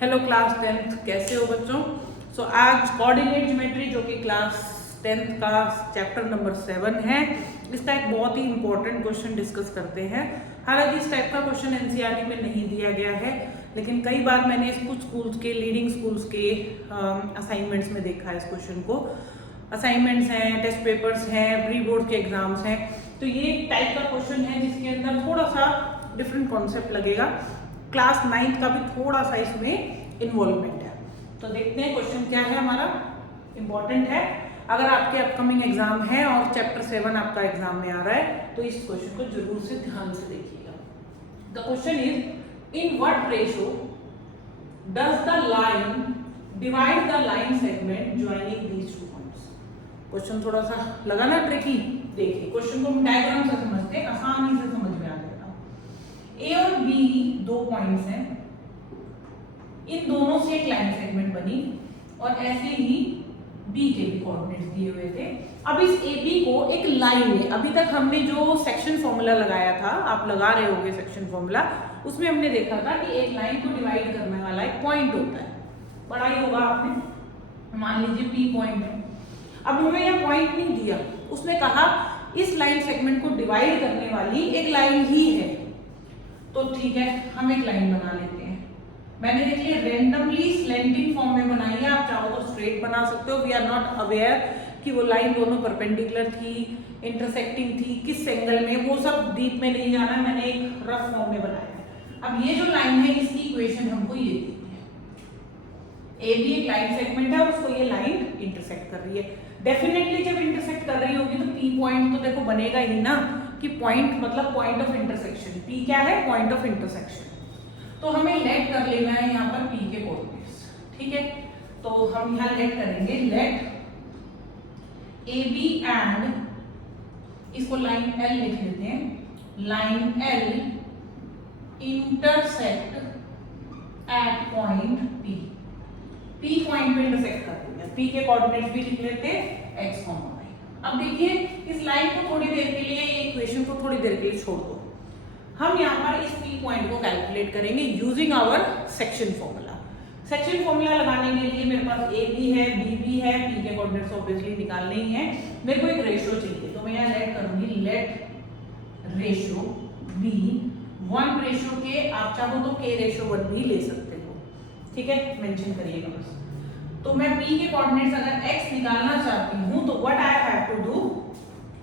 Hello class 10th, कैसे हो बच्चों। आज कोऑर्डिनेट ज्योमेट्री जो कि क्लास 10th का चैप्टर नंबर 7 है, इसका एक बहुत ही इंपॉर्टेंट क्वेश्चन डिस्कस करते हैं। हालांकि इस टाइप का क्वेश्चन एनसीईआरटी में नहीं दिया गया है, लेकिन कई बार मैंने कुछ स्कूल्स के लीडिंग स्कूल्स के असाइनमेंट्स में देखा है इस क्वेश्चन को। असाइनमेंट्स हैं, टेस्ट पेपर्स हैं, प्री बोर्ड के एग्जाम्स हैं, तो ये एक टाइप का क्वेश्चन है जिसके अंदर थोड़ा सा डिफरेंट कॉन्सेप्ट लगेगा। क्लास 9th का भी थोड़ा सा इसमें इन्वॉल्वमेंट है, तो देखते हैं क्वेश्चन क्या है हमारा। इंपॉर्टेंट है, अगर आपके अपकमिंग एग्जाम है और चैप्टर 7 आपका एग्जाम में आ रहा है तो इस क्वेश्चन को जरूर से ध्यान से देखिएगा। The question is, in what ratio does the line divide the line segment joining these two points. Question थोड़ा सा लगा ना ट्रिकी। देखिए क्वेश्चन को हम डायग्राम से समझते हैं, आसानी से समझ में आ जाएगा। ए और बी दो पॉइंट्स हैं, इन दोनों से एक लाइन सेगमेंट बनी और ऐसे ही बी के भी कोऑर्डिनेट्स दिए हुए थे। अब इस ए बी को एक लाइन में, अभी तक हमने जो सेक्शन फॉर्मूला लगाया था, आप लगा रहे होंगे सेक्शन फॉर्मूला, उसमें हमने देखा था कि एक लाइन को डिवाइड करने वाला एक पॉइंट होता है, पढ़ा ही होगा आपने। मान लीजिए पी पॉइंट है। अब हमें यह पॉइंट नहीं दिया, उसने कहा इस लाइन सेगमेंट को डिवाइड करने वाली एक लाइन ही है, तो ठीक है हम एक लाइन बना लेते हैं। मैंने देखिए रेंडमली स्लैंटिंग फॉर्म में बनाई है, आप चाहो तो स्ट्रेट बना सकते हो। वी आर नॉट अवेयर कि वो लाइन दोनों परपेंडिकुलर थी, इंटरसेक्टिंग थी, किस एंगल में, वो सब डीप में नहीं जाना, मैंने एक रफ फॉर्म में बनाया है। अब ये जो लाइन है इसकी इक्वेशन हमको ये दी है। ए बी एक लाइन सेगमेंट है और उसको ये लाइन इंटरसेक्ट कर रही है। डेफिनेटली जब इंटरसेक्ट कर रही होगी तो पी पॉइंट तो देखो बनेगा ही ना, कि पॉइंट मतलब पॉइंट ऑफ इंटरसेक्शन। पी क्या है? Point of intersection. तो हमें लेट कर लेना है यहाँ पर पी के कोऑर्डिनेट्स, ठीक है। तो हम यहाँ लेट करेंगे, लेट ए बी एंड, इसको लाइन एल लिख लेते हैं, line L intersect at point P. P point पे इंटरसेक्ट कर देंगे, पी के कोऑर्डिनेट्स भी लिख लेते हैं एक्स कॉमा वाई। अब देखिए इस लाइन को थोड़ी देर के लिए, इक्वेशन को थोड़ी देर के लिए छोड़ दो। हम यहाँ पर इस पी पॉइंट को कैलकुलेट करेंगे using our section formula. Section formula लगाने के लिए मेरे पास ए बी है, बी बी है, पी के कोऑर्डिनेट्स ऑब्वियसली निकालने ही है। मेरे को एक रेशियो चाहिए, तो मैं यहाँ लेट करूंगी, लेट रेशियो बी 1 रेशियो के, आप चाहो तो के रेशियो 1 भी ले सकते हो, ठीक है, मेंशन करिएगा बस। तो मैं p के कोऑर्डिनेट्स अगर x निकालना चाहती हूं तो what I have to do,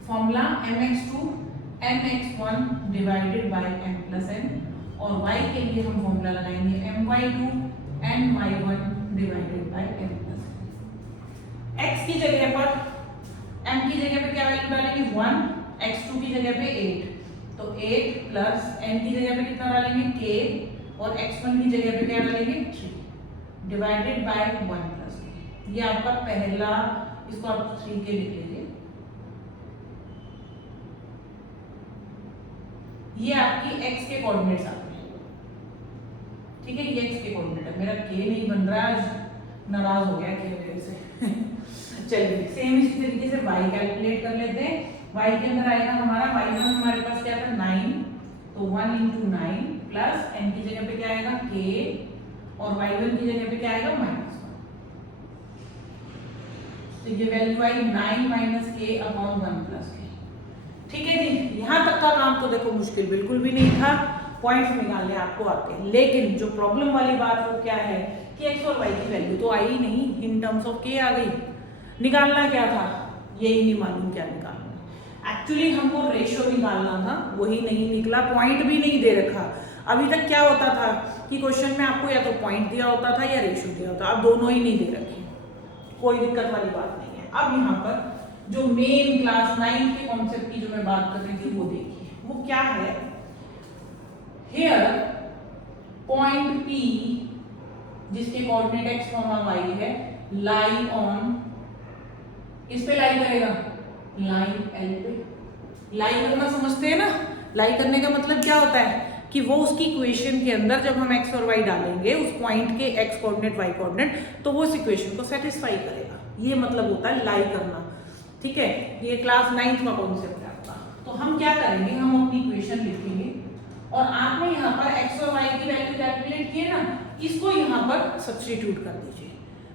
formula mx2 mx1 divided by m plus n, और y के लिए हम फॉर्मूला लगाएंगे my2 my1 divided by m plus n। x की जगह पर, m की जगह पे क्या वैल्यू डालेंगे 1, x2 की जगह पे 8, तो 8 प्लस n की जगह पे कितना डालेंगे k, और x1 की जगह पे क्या डालेंगे 3 डिवाइडेड बाय 1 प्लस। ये आपका पहला, इसको आप 3 के लिख लीजिए, ये आपकी x के कोऑर्डिनेट्स आते हैं, ठीक है, ये x के कोऑर्डिनेट है। मेरा k नहीं बन रहा है, नाराज हो गया k मेरे से। चलिए सेम इसी तरीके से y कैलकुलेट कर लेते हैं। y के अंदर आएगा हमारा, y1 हमारे पास क्या था 9, तो 1 × 9 प्लस n की जगह पे क्या आएगा k, और y1 की जगह पे क्या आएगा -1, तो ये वैल्यू आई 9 - k अपॉन 1 प्लस k, ठीक है जी। यहां तक का काम तो देखो मुश्किल बिल्कुल भी नहीं था, पॉइंट्स निकालने आपको आते हैं। लेकिन जो प्रॉब्लम वाली बात वो क्या है कि x और y की वैल्यू तो आई नहीं, इन टर्म्स ऑफ k आ गई। निकालना क्या था, यही नहीं मालूम क्या निकालना। एक्चुअली हमको रेशियो निकालना था, वही नहीं निकला, पॉइंट भी नहीं दे रखा। अभी तक क्या होता था कि क्वेश्चन में आपको या तो पॉइंट दिया होता था या रेशियो दिया होता, अब दोनों ही नहीं दे रखे, कोई दिक्कत वाली बात नहीं है। अब यहाँ पर जो मेन क्लास 9 के कॉन्सेप्ट की जो मैं बात कर रही थी वो देखिए, वो क्या है। हियर पॉइंट P जिसके कोऑर्डिनेट x, y है, लाई ऑन, इस पे लाई करेगा लाइन L पे। लाई करना समझते हैं ना, लाई करने का मतलब क्या होता है कि वो उसकी इक्वेशन के अंदर जब हम x और y डालेंगे, उस पॉइंट के x कोऑर्डिनेट y कोऑर्डिनेट, तो वो इस इक्वेशन को सेटिस्फाई करेगा। ये मतलब होता है लाई करना, ठीक है। ये क्लास 9th का कॉन्सेप्ट है आपका। तो हम क्या करेंगे, हम अपनी इक्वेशन लिखेंगे और आपने यहाँ पर x और y की वैल्यू कैलकुलेट की है ना, इसको यहाँ पर सब्स्टिट्यूट कर दीजिए।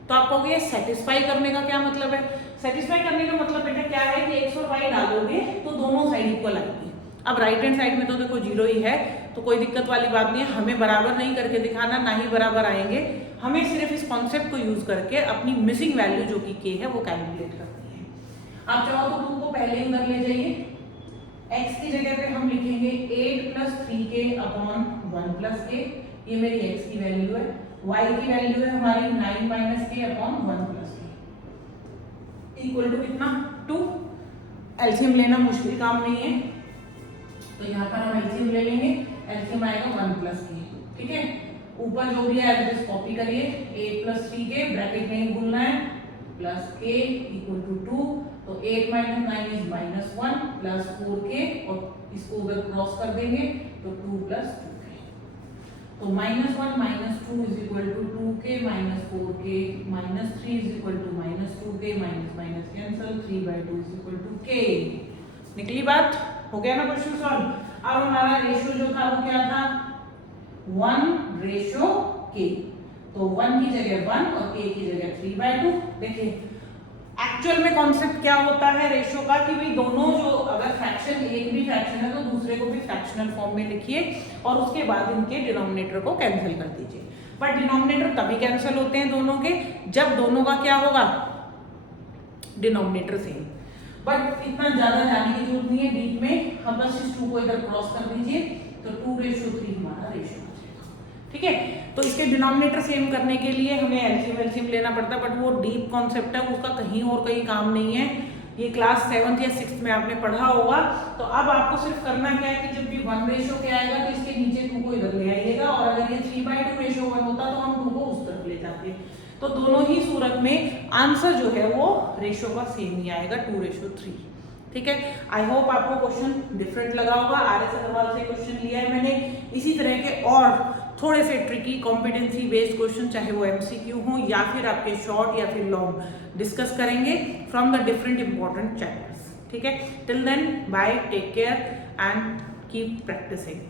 तो आप कहोगे सेटिस्फाई करने का क्या मतलब है? सेटिस्फाई करने का मतलब बेटा क्या है कि एक्स और वाई डालोगे तो दोनों साइड इक्वल आएगी। अब राइट हैंड साइड में तो देखो 0 ही है, तो कोई दिक्कत वाली बात नहीं है। हमें बराबर नहीं करके दिखाना, ना ही बराबर आएंगे, हमें सिर्फ इस कॉन्सेप्ट को यूज करके अपनी मिसिंग वैल्यू जो कि k है वो कैलकुलेट करनी है। आप चाहो तो 2 को पहले उधर ले जाइए, x की जगह पे हम लिखेंगे 8 + 3k अपॉन 1 + k, ये मेरी x की वैल्यू है। y की वैल्यू है हमारी 9 - k upon 1 + k equal to कितना 2। एलसीएम लेना मुश्किल काम नहीं है, तो यहाँ पर हम एलसीएम ले लेंगे, एलसीएम आएगा 1 + k, ठीक है। ऊपर जो भी है एड्रेस कॉपी करिए, 8 + 3k ब्रैकेट नहीं भूलना है, प्लस k इक्वल टू 2, तो 8 - 9 इज -1 प्लस 4k, और इसको उधर क्रॉस कर देंगे तो 2 + 2k, तो -1 - 2 is equal to 2k - 4k -3 is equal to -2k, minus cancel, 3/2 is equal to k। निकली बात? हो गया ना क्वेश्चन सॉल्व। अब हमारा रेशियो जो था वो क्या था? 1:k, तो 1 की जगह 1 और k की जगह 3/2। देखिए एक्चुअल में कॉन्सेप्ट क्या होता है रेशियो का कि भाई दोनों जो अगर फ्रैक्शन एक भी फ्रैक्शन है तो दूसरे को भी फ्रैक्शनल फॉर्म में लिखिए और उसके बाद इनके डिनोमिनेटर को कैंसिल कर दीजिए। बट डिनोमिनेटर तभी कैंसिल होते हैं दोनों के जब दोनों का क्या होगा, डिनोमिनेटर सेम। बट इतना ज्यादा जाने की जरूरत नहीं है डीप में, हम बस इस 2 को इधर क्रॉस कर दीजिए तो 2:3 हमारा रेशियो आ जाएगा, ठीक है। तो इसके डिनोमिनेटर सेम करने के लिए हमें एलसीएम लेना पड़ता है, बट वो डीप कॉन्सेप्ट है, उसका कहीं और कहीं काम नहीं है। ये क्लास 7th या 6th में आपने पढ़ा होगा। तो अब आपको सिर्फ करना क्या है कि जब भी 1:k आएगा तो इसके नीचे 2 को इधर ले आइएगा, और अगर ये 3/2:1 होता तो हम 2 को उस तरफ ले जाते। तो दोनों ही सूरत में आंसर जो है वो रेशियो का सेम ही आएगा, 2:3, ठीक है। आई होप आपको क्वेश्चन डिफरेंट लगा होगा। RS अग्रवाल से क्वेश्चन लिया है मैंने, इसी तरह के और थोड़े से ट्रिकी कॉम्पिटेंसी बेस्ड क्वेश्चन, चाहे वो MCQ हो या फिर आपके शॉर्ट या फिर लॉन्ग, डिस्कस करेंगे from the different important chapters, ठीक है। Till then bye, take care and keep practising.